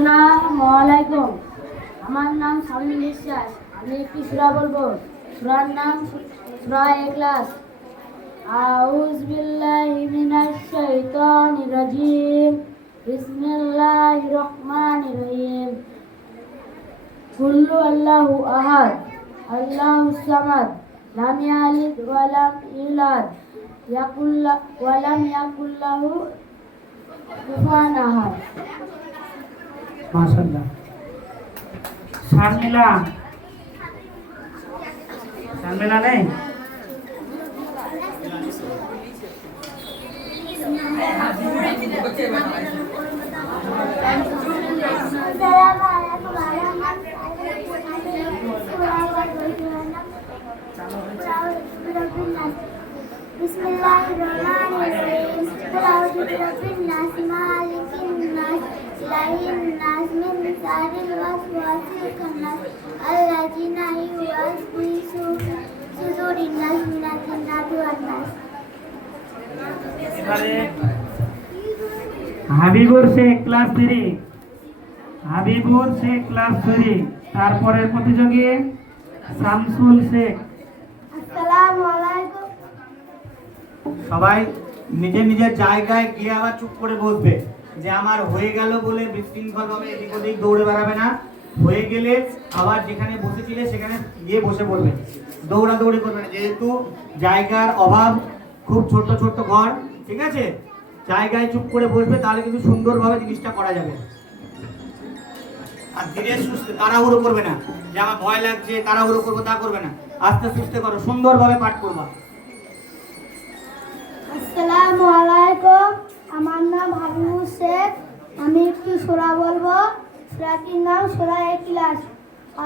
আসসালামু আলাইকুম। আমার নাম শামীম বিশ্বাস। আমি একটি সূরা বলবো। সূরার নাম সূরা ইখলাস। আউযু বিল্লাহি মিনাশ শাইতানির রাজিম। বিসমিল্লাহির রহমানির রহিম। কুল্লু আল্লাহু আহাদ, আল্লাহুস সামাদ, লাম ইয়ালিদ ওয়া লাম ইউলাদ, ওয়া লাম ইয়াকুল লাহু কুফুয়ান আহাদ। মাশাআল্লাহ। শারমিলা, শারমিলা নেই? बिस्मिल्लाहिर्रहमानिर्रहीम। कुल अऊज़ु बिरब्बिन नास, मालिकिन नास, इलाहिन नास, मिन शारिल वसवासिल खन्नास, अल्लज़ीना युवस्विसु फी सुदूरिन नास मिनाल जिन्नाति ওয়ান নাস। এবারে হাবিবুর শেখ ক্লাস 3, হাবিবুর শেখ ক্লাস 3। তারপরের প্রতিযোগী শামসুল শেখ। আসসালামু আলাইকুম। সবাই নিজের নিজের জায়গায় গিয়ে আবার চুপ করে বসবে। যে আমার হয়ে গেল বলে বিশৃঙ্খলভাবে এদিক ওদিক দৌড়ে বেড়াবে না। হয়ে গেলে আবার যেখানে বসেছিলে সেখানে গিয়ে বসে পড়বে, দৌড়াদৌড়ি করবে না, যেহেতু জায়গার অভাব, খুব ছোট্ট ছোট্ট ঘর। ঠিক আছে, জায়গায় চুপ করে বসবে, তাহলে কিন্তু সুন্দরভাবে জিনিসটা করা যাবে। আর ধীরে সুস্থে, তাড়াহুড়ো করবে না যে আমার ভয় লাগছে তাড়াহুড়ো করবো, তা করবে না। আস্তে সুস্থে করো, সুন্দরভাবে পাঠ করবা। আসসালামু আলাইকুম। আমার নাম হাবিবুর শেখ। আমি একটি সূরা বলবো। সূরাটির নাম সূরা ইখলাস।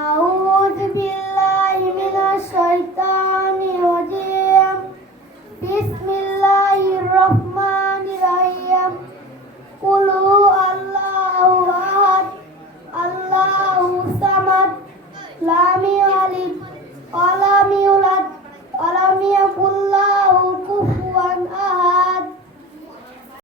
আউযু বিল্লাহি মিনাশ শাইতানির রাজিম। বিসমিল্লাহির